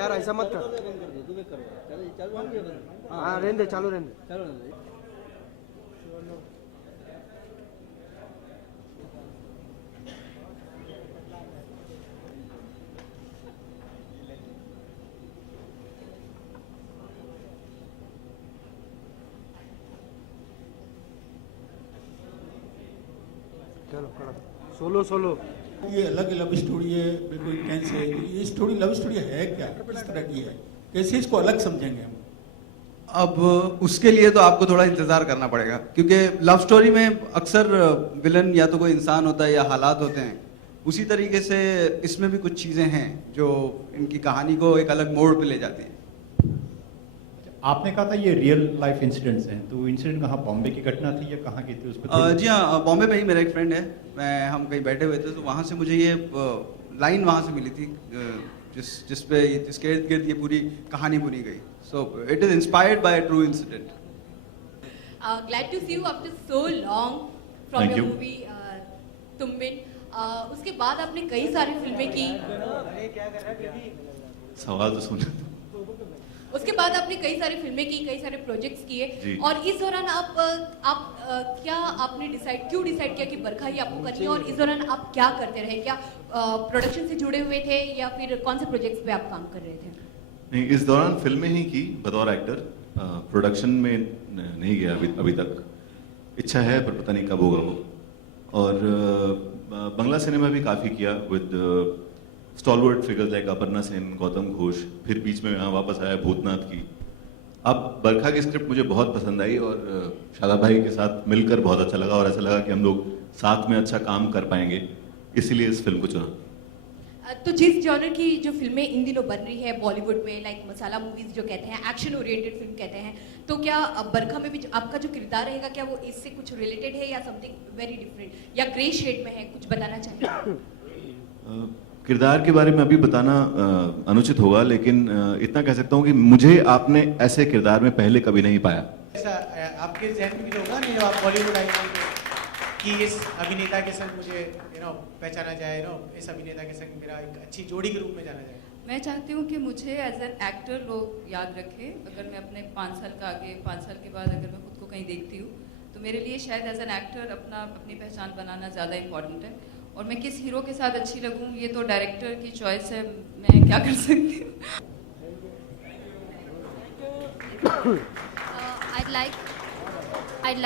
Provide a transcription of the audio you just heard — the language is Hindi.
यार ऐसा मत कर। हाँ रहने दे, चालू रहने दे। चलो सोलो सोलो। ये अलग लव स्टोरी है, बिल्कुल इंटेंस है। ये स्टोरी लव स्टोरी है क्या, किस तरह की है, कैसे इसको अलग समझेंगे हम? अब उसके लिए तो आपको थोड़ा इंतजार करना पड़ेगा, क्योंकि लव स्टोरी में अक्सर विलन या तो कोई इंसान होता है या हालात होते हैं। उसी तरीके से इसमें भी कुछ चीजें हैं जो इनकी कहानी को एक अलग मोड़ पे ले जाती हैं। आपने कहा था ये रियल लाइफ इंसिडेंट्स हैं, तो इंसिडेंट कहाँ, बॉम्बे की घटना थी या कहाँ की थी? उस पर जी हाँ, बॉम्बे में ही मेरा एक फ्रेंड है, हम कहीं बैठे हुए थे तो वहाँ से मुझे ये लाइन वहाँ से मिली थी जिसपे जिसके इर्द गिर्द ये पूरी कहानी बुनी गई। So it is inspired by a true incident. Glad to see you after so long from Thank your you. movie तुम बिन। उसके बाद आपने कई सारी फिल्में की। सवाल तो सुन। उसके बाद आपने कई सारी फिल्में की, कई सारे प्रोजेक्ट्स जी। किए, और इस दौरान क्या आपने क्यों डिसाइड किया कि बरखा ही आपको करनी है, और इस दौरान आप क्या करते रहे? क्या प्रोडक्शन से जुड़े हुए थे या फिर कौन से प्रोजेक्ट्स पे आप काम कर रहे थे? नहीं, इस दौरान फिल्में ही की बतौर एक्टर। प्रोडक्शन में नहीं गया अभी तक। इच्छा है पर पता नहीं कब होगा वो। और बंगला सिनेमा भी काफ़ी किया with stalwart figures like Aparna Sen, Gautam Ghosh. फिर बीच में यहाँ वापस आया भूतनाथ की। अब बरखा की स्क्रिप्ट मुझे बहुत पसंद आई और शादाब भाई के साथ मिलकर बहुत अच्छा लगा, और ऐसा लगा कि हम लोग साथ में अच्छा काम कर पाएंगे, इसीलिए इस फिल्म को चुना। तो जिस जॉनर की जो फिल्में इन दिनों बन रही है बॉलीवुड में, लाइक मसाला मूवीज जो कहते हैं, एक्शन ओरिएंटेड फिल्म कहते हैं, तो क्या बरखा में भी आपका जो किरदार रहेगा, क्या वो इससे कुछ रिलेटेड है या समथिंग वेरी डिफरेंट या ग्रे शेड में है? कुछ बताना चाहिए। किरदार के बारे में अभी बताना अनुचित होगा, लेकिन इतना कह सकता हूँ कि मुझे आपने ऐसे किरदार में पहले कभी नहीं पाया। ऐसा आपके जहन में भी होगा नहीं, जब आप बॉलीवुड आई कि इस अभिनेता के संग मुझे पहचाना जाए, इस अभिनेता के संग मेरा एक अच्छी जोड़ी के रूप में जाना जाए? मैं चाहती हूँ कि मुझे एज एन एक्टर लोग याद रखें। अगर मैं अपने 5 साल का आगे, 5 साल के बाद अगर मैं खुद को कहीं देखती हूँ, तो मेरे लिए शायद एज एन एक्टर अपनी पहचान बनाना ज़्यादा इम्पॉर्टेंट है। और मैं किस हीरो के साथ अच्छी लगूँ, ये तो डायरेक्टर की चॉइस है, मैं क्या कर सकती हूँ। I'd like